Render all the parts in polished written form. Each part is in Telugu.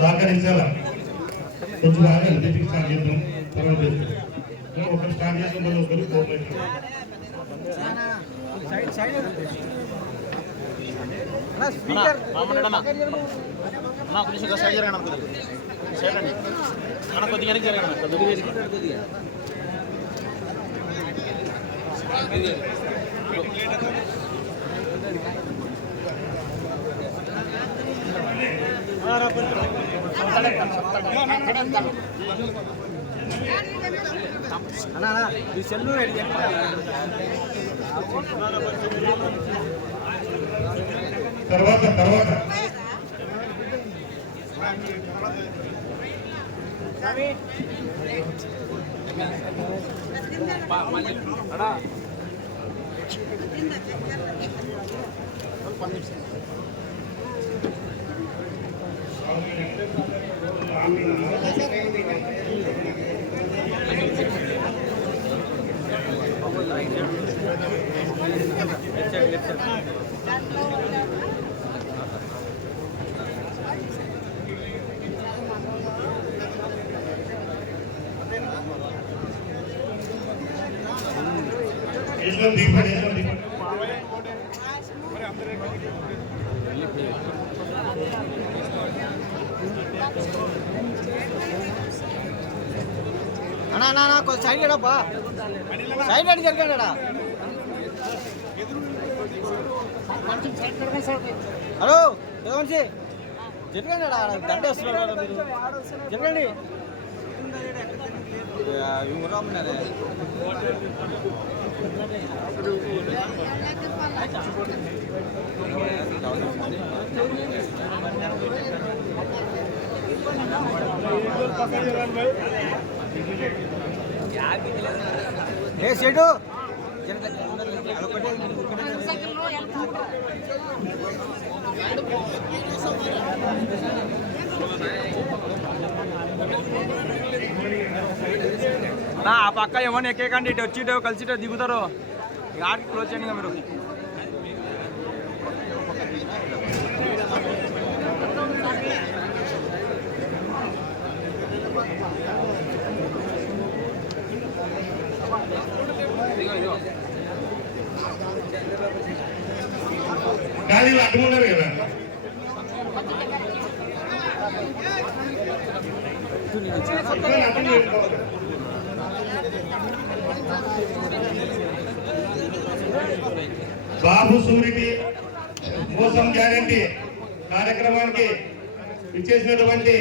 సహకరించాలా కొంచెం బాగా మీటింగ్ స్టార్ట్ చేద్దాం. తర్వాత ఒకరు స్టార్ట్ చేసిన వాళ్ళు ఒకరు తర్వాత కొంచెం సైడ్ ఎడబ్బా, సైడ్ అడి జరిగాడా. హలో మనిషి జరగండి, దండ వస్తున్నాడు మీరు జరగండి. ఏ సీటు అదొకటి ఆ పక్క ఏమన్నా ఎక్కేకండి, ఇటు వచ్చి కలిసి దిగుతారు. ఆడికి క్లోజ్ చేయండి మీరు. గాలిలో అడ్డుకున్నారు కదా. బాబు సూరికి మోసం గ్యారంటీ కార్యక్రమానికి ఇచ్చేసినటువంటి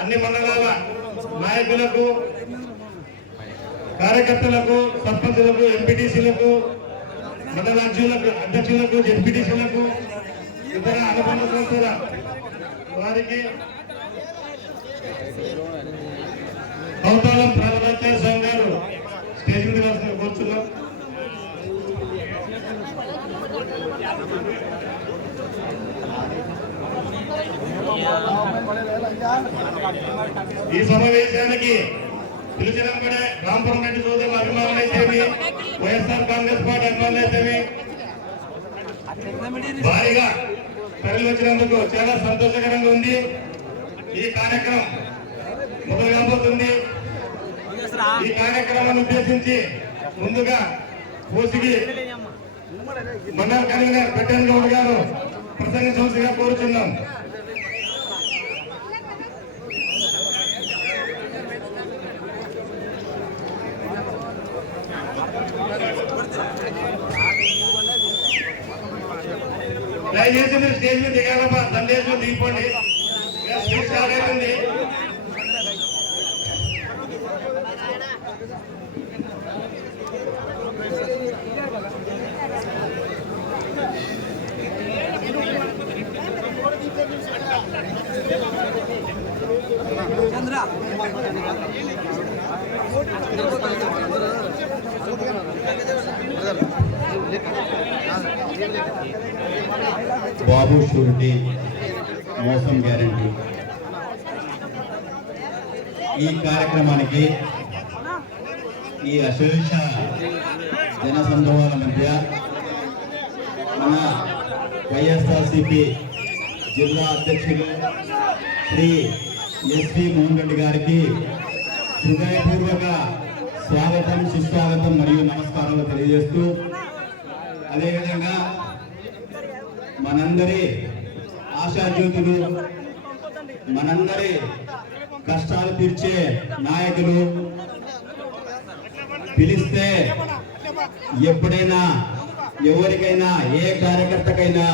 అన్ని మండలాల నాయకులకు, కార్యకర్తలకు, సర్పంచులకు, ఎంపీటీసీలకు, మండల అధ్యక్షులకు, జెడ్పీటీసీలకు, ఇతర అనుబంధ సంస్థల వారికి కౌతాలం ప్రధానాచార్య స్వామి గారు స్టేజ్ మీద కూర్చున్నాం. ఈ సమావేశానికి పిలిచినప్పుడే రాంపురం రెడ్డి సోదరుల అభిమానులు అయితేమి, వైఎస్ఆర్ కాంగ్రెస్ పార్టీ అభిమానులు అయితేమి భారీగా తరలి వచ్చినందుకు చాలా సంతోషకరంగా ఉంది. ఈ కార్యక్రమం మొదలు కాబోతుంది. ఈ కార్యక్రమాన్ని ఉద్దేశించి ముందుగా కోసిగి మండల కన్వీనర్ పెట్టెన్ గౌడ్ గారు ప్రసంగించవలసిగా కోరుచున్నాం. దయచేసి మీరు స్టేజ్ మీద దిగాలమ్మా, సందేశం దిగిపోండి. స్పీచ్ స్టార్ట్ అవుతుంది. చంద్ర బాబు షూరిటీ మోసం గ్యారెంటీ ఈ కార్యక్రమానికి ఈ అశేష జనసందోహాల మధ్య మన వైఎస్ఆర్సీపీ జిల్లా అధ్యక్షులు శ్రీ ఎస్వి మోహన్ రెడ్డి గారికి హృదయపూర్వక స్వాగతం, సుస్వాగతం మరియు నమస్కారాలు తెలియజేస్తూ, అదేవిధంగా మనందరి ఆశాజ్యోతులు, మనందరి కష్టాలు తీర్చే నాయకులు, పిలిస్తే ఎప్పుడైనా ఎవరికైనా ఏ కార్యకర్తకైనా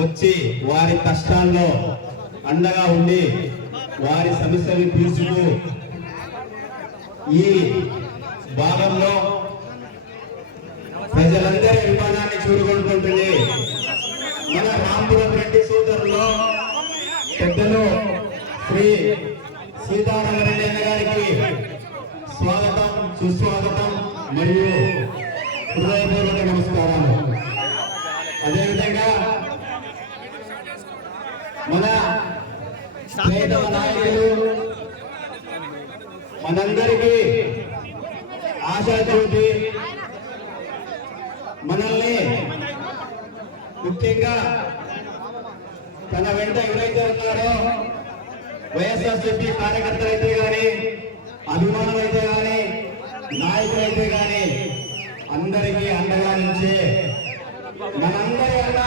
వచ్చి వారి కష్టాల్లో అండగా ఉండి వారి సమస్యలను తీర్చుతూ ఈ భాగంలో ప్రజలందరి అభిమానాన్ని చూరుకుంటుంటుంది. మన రాంపురం రెడ్డి సోదరులు పెద్దలు శ్రీ సీతారామరెడ్డి అన్న గారికి స్వాగతం, సుస్వాగతం మరియు హృదయపూర్వక నమస్కారాలు. అదేవిధంగా మన పేద నాయకులు, మనందరికీ ఆశాజ్యోతి, మనల్ని ముఖ్యంగా తన వెంట ఎవరైతే ఉన్నారో వైఎస్ఆర్సీపీ కార్యకర్తలు అయితే కానీ, అభిమానులు అయితే కానీ, నాయకులైతే కానీ అందరికీ అండగా నుంచే మనందరి అన్న